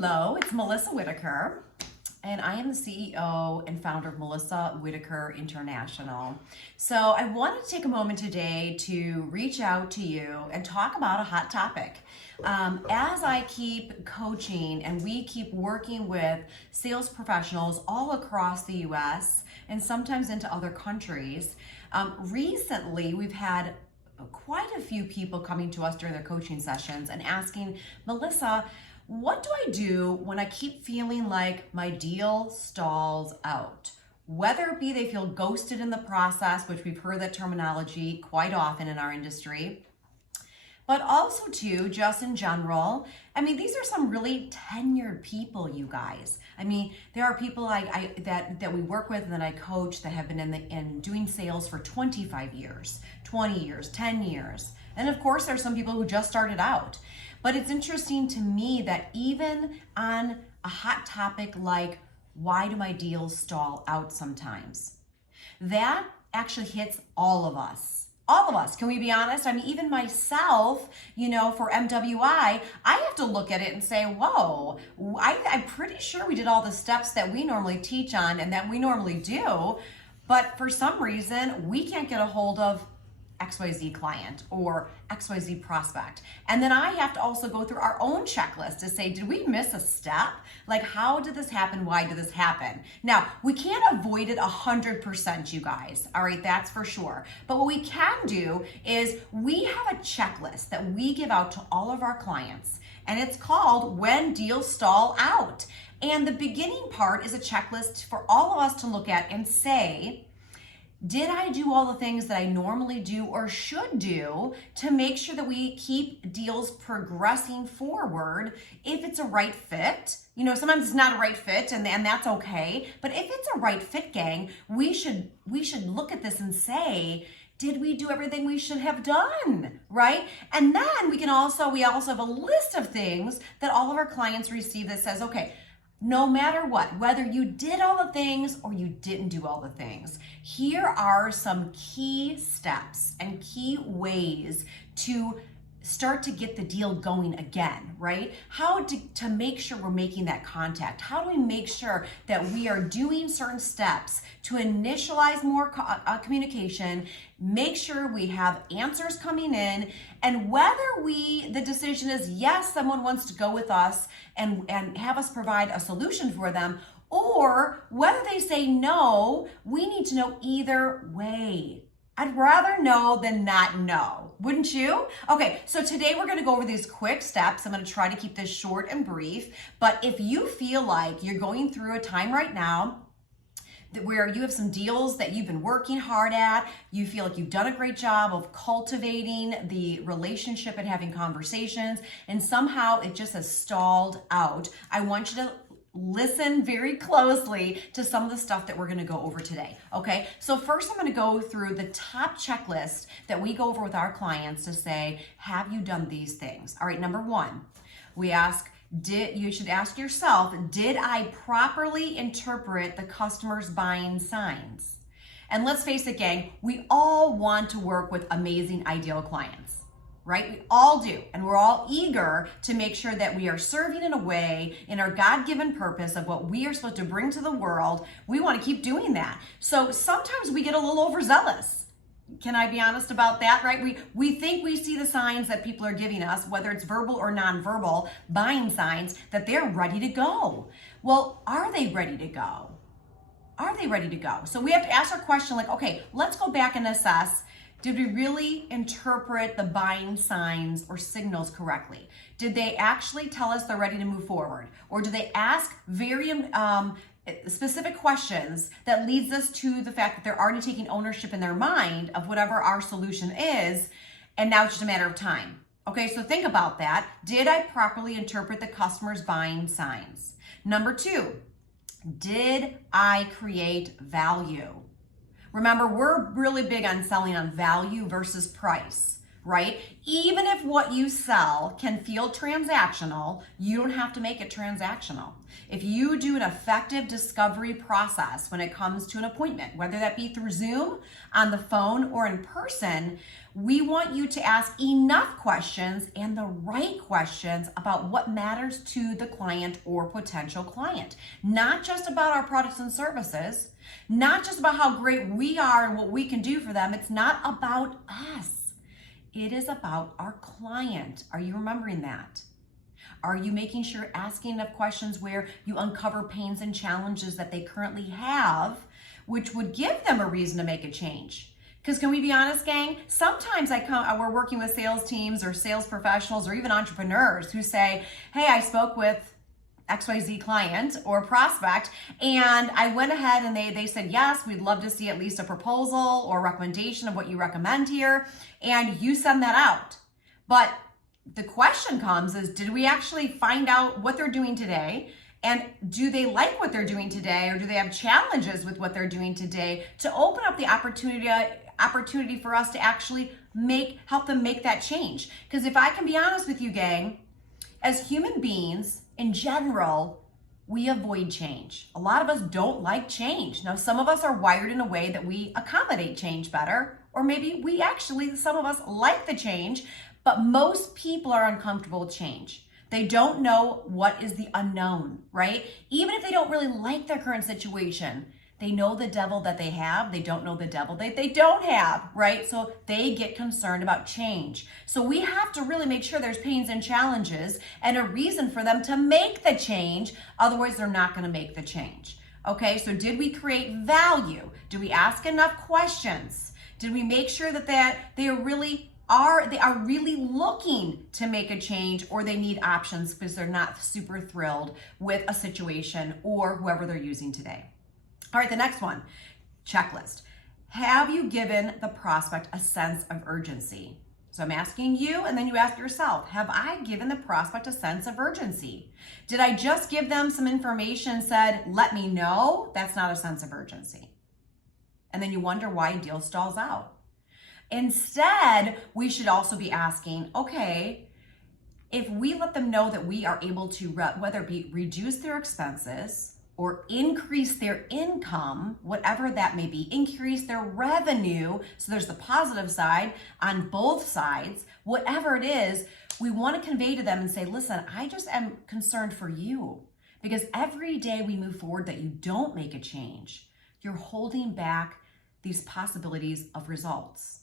Hello, it's Melissa Whitaker, and I am the CEO and founder of Melissa Whitaker International. So I wanted to take a moment today to reach out to you and talk about a hot topic. As I keep coaching and we keep working with sales professionals all across the US and sometimes into other countries, recently we've had quite a few people coming to us during their coaching sessions and asking, Melissa, what do I do when I keep feeling like my deal stalls out? Whether it be they feel ghosted in the process, which we've heard that terminology quite often in our industry, but also too, just in general, I mean, these are some really tenured people, you guys. I mean, there are people that we work with and that I coach that have been in doing sales for 25 years, 20 years, 10 years. And of course, there's some people who just started out. But it's interesting to me that even on a hot topic like, why do my deals stall out sometimes? That actually hits all of us. All of us, can we be honest? I mean, even myself, for MWI, I have to look at it and say, whoa, I'm pretty sure we did all the steps that we normally teach on and that we normally do, but for some reason, we can't get a hold of XYZ client or XYZ prospect. And then I have to also go through our own checklist to say, did we miss a step? Like, how did this happen? Why did this happen? Now, we can't avoid it 100%, you guys. All right, that's for sure. But what we can do is we have a checklist that we give out to all of our clients, and it's called When Deals Stall Out. And the beginning part is a checklist for all of us to look at and say, did I do all the things that I normally do or should do to make sure that we keep deals progressing forward if it's a right fit? Sometimes it's not a right fit and that's okay. But if it's a right fit, gang, we should look at this and say, did we do everything we should have done, right? And then we also have a list of things that all of our clients receive that says, okay, no matter what, whether you did all the things or you didn't do all the things, here are some key steps and key ways to start to get the deal going again, right? How to make sure we're making that contact. How do we make sure that we are doing certain steps to initialize more communication, make sure we have answers coming in, and whether the decision is yes, someone wants to go with us and have us provide a solution for them, or whether they say no, we need to know either way. I'd rather know than not know, wouldn't you? Okay, so today we're gonna go over these quick steps. I'm gonna try to keep this short and brief, but if you feel like you're going through a time right now where you have some deals that you've been working hard at, you feel like you've done a great job of cultivating the relationship and having conversations, and somehow it just has stalled out, I want you to listen very closely to some of the stuff that we're going to go over today. Okay, so first I'm going to go through the top checklist that we go over with our clients to say, have you done these things? All right, number one, you should ask yourself, did I properly interpret the customer's buying signs? And let's face it, gang, we all want to work with amazing, ideal clients. Right? We all do. And we're all eager to make sure that we are serving in a way in our God-given purpose of what we are supposed to bring to the world. We want to keep doing that. So sometimes we get a little overzealous. Can I be honest about that, right? We think we see the signs that people are giving us, whether it's verbal or nonverbal buying signs, that they're ready to go. Well, are they ready to go? Are they ready to go? So we have to ask our question like, okay, let's go back and assess, did we really interpret the buying signs or signals correctly? Did they actually tell us they're ready to move forward? Or do they ask very specific questions that leads us to the fact that they're already taking ownership in their mind of whatever our solution is, and now it's just a matter of time? Okay, so think about that. Did I properly interpret the customer's buying signs? Number two, did I create value? Remember, we're really big on selling on value versus price, right? Even if what you sell can feel transactional, you don't have to make it transactional. If you do an effective discovery process when it comes to an appointment, whether that be through Zoom, on the phone, or in person, we want you to ask enough questions and the right questions about what matters to the client or potential client. Not just about our products and services, not just about how great we are and what we can do for them. It's not about us. It is about our client. Are you remembering that? Are you making sure you're asking enough questions where you uncover pains and challenges that they currently have, which would give them a reason to make a change? Because can we be honest, gang? Sometimes we're working with sales teams or sales professionals or even entrepreneurs who say, hey, I spoke with XYZ client or prospect, and I went ahead and they said, yes, we'd love to see at least a proposal or recommendation of what you recommend here, and you send that out. But the question comes is, did we actually find out what they're doing today? And do they like what they're doing today, or do they have challenges with what they're doing today, to open up the opportunity for us to actually help them make that change? Because if I can be honest with you, gang, as human beings in general, we avoid change. A lot of us don't like change. Now, some of us are wired in a way that we accommodate change better, or maybe some of us like the change, but most people are uncomfortable with change. They don't know what is the unknown, right? Even if they don't really like their current situation, they know the devil that they have. They don't know the devil that they don't have, right? So they get concerned about change. So we have to really make sure there's pains and challenges and a reason for them to make the change. Otherwise, they're not going to make the change. Okay, so did we create value? Did we ask enough questions? Did we make sure that they are really looking to make a change, or they need options because they're not super thrilled with a situation or whoever they're using today? All right, the next one, checklist. Have you given the prospect a sense of urgency? So I'm asking you, and then you ask yourself, have I given the prospect a sense of urgency? Did I just give them some information, said, let me know? That's not a sense of urgency. And then you wonder why a deal stalls out. Instead, we should also be asking, okay, if we let them know that we are able to, whether it be reduce their expenses or increase their income, whatever that may be, increase their revenue, so there's the positive side on both sides, whatever it is, we want to convey to them and say, listen, I just am concerned for you, because every day we move forward that you don't make a change, you're holding back these possibilities of results.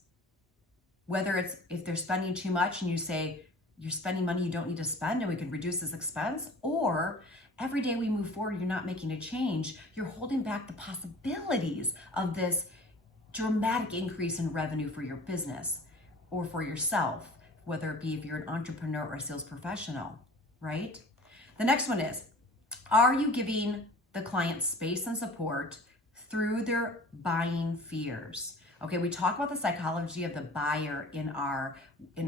Whether it's if they're spending too much and you say, you're spending money you don't need to spend and we could reduce this expense, or every day we move forward, you're not making a change, you're holding back the possibilities of this dramatic increase in revenue for your business or for yourself, whether it be if you're an entrepreneur or a sales professional, right? The next one is, are you giving the client space and support through their buying fears? Okay, we talk about the psychology of the buyer in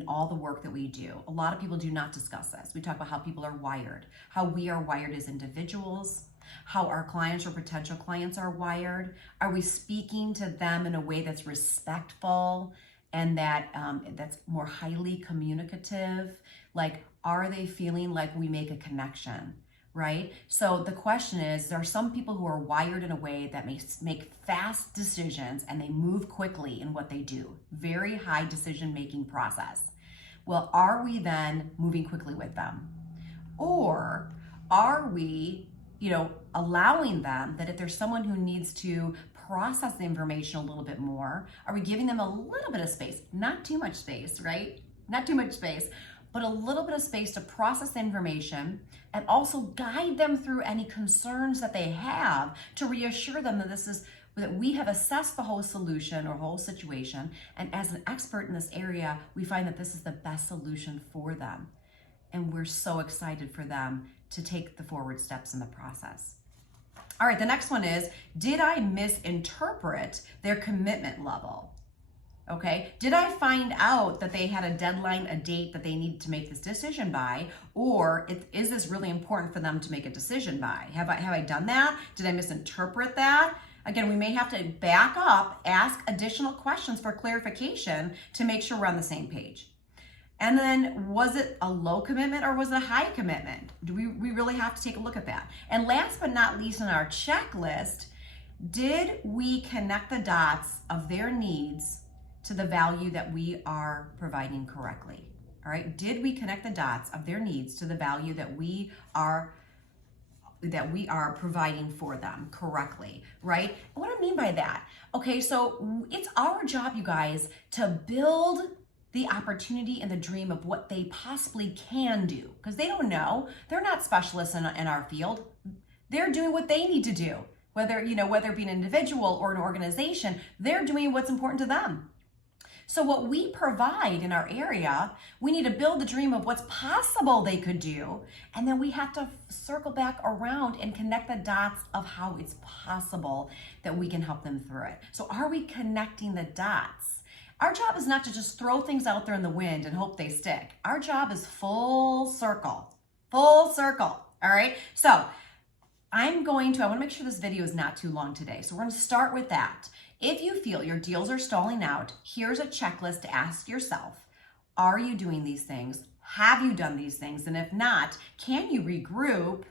all the work that we do. A lot of people do not discuss this. We talk about how people are wired, how we are wired as individuals, how our clients or potential clients are wired. Are we speaking to them in a way that's respectful and that's more highly communicative? Like, are they feeling like we make a connection? Right? So the question is, there are some people who are wired in a way that make fast decisions and they move quickly in what they do. Very high decision-making process. Well, are we then moving quickly with them? Or are we, allowing them that if there's someone who needs to process the information a little bit more, are we giving them a little bit of space? Not too much space, right? Not too much space, but a little bit of space to process the information and also guide them through any concerns that they have, to reassure them that we have assessed the whole solution or whole situation, and as an expert in this area, we find that this is the best solution for them. And we're so excited for them to take the forward steps in the process. All right, the next one is, did I misinterpret their commitment level? Okay, did I find out that they had a deadline, a date that they needed to make this decision by, or is this really important for them to make a decision by? Have I done that? Did I misinterpret that? Again, we may have to back up, ask additional questions for clarification to make sure we're on the same page. And then, was it a low commitment or was it a high commitment? Do we really have to take a look at that? And last but not least in our checklist, did we connect the dots of their needs to the value that we are providing correctly? All right, did we connect the dots of their needs to the value that we are providing for them correctly, right? What do I mean by that? Okay, so it's our job, you guys, to build the opportunity and the dream of what they possibly can do, because they don't know. They're not specialists in our field. They're doing what they need to do. Whether it be an individual or an organization, they're doing what's important to them. So what we provide in our area, we need to build the dream of what's possible they could do, and then we have to circle back around and connect the dots of how it's possible that we can help them through it. So are we connecting the dots? Our job is not to just throw things out there in the wind and hope they stick. Our job is full circle, all right? So I want to make sure this video is not too long today. So we're going to start with that. If you feel your deals are stalling out, here's a checklist to ask yourself. Are you doing these things? Have you done these things? And if not, can you regroup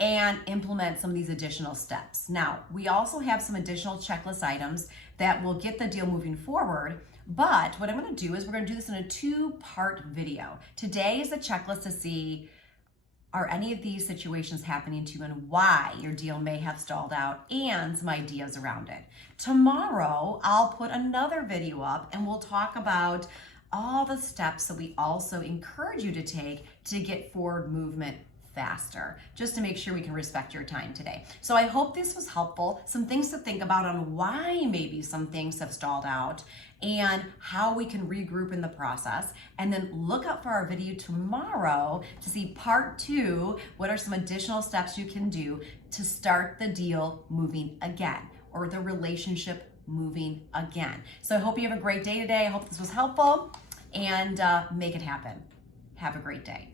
and implement some of these additional steps? Now, we also have some additional checklist items that will get the deal moving forward. But what I'm going to do is we're going to do this in a 2-part video. Today is the checklist to see, are any of these situations happening to you and why your deal may have stalled out, and some ideas around it. Tomorrow, I'll put another video up and we'll talk about all the steps that we also encourage you to take to get forward movement faster, just to make sure we can respect your time today. So I hope this was helpful. Some things to think about on why maybe some things have stalled out and how we can regroup in the process. And then look out for our video tomorrow to see part 2. What are some additional steps you can do to start the deal moving again, or the relationship moving again? So I hope you have a great day today. I hope this was helpful, and make it happen. Have a great day.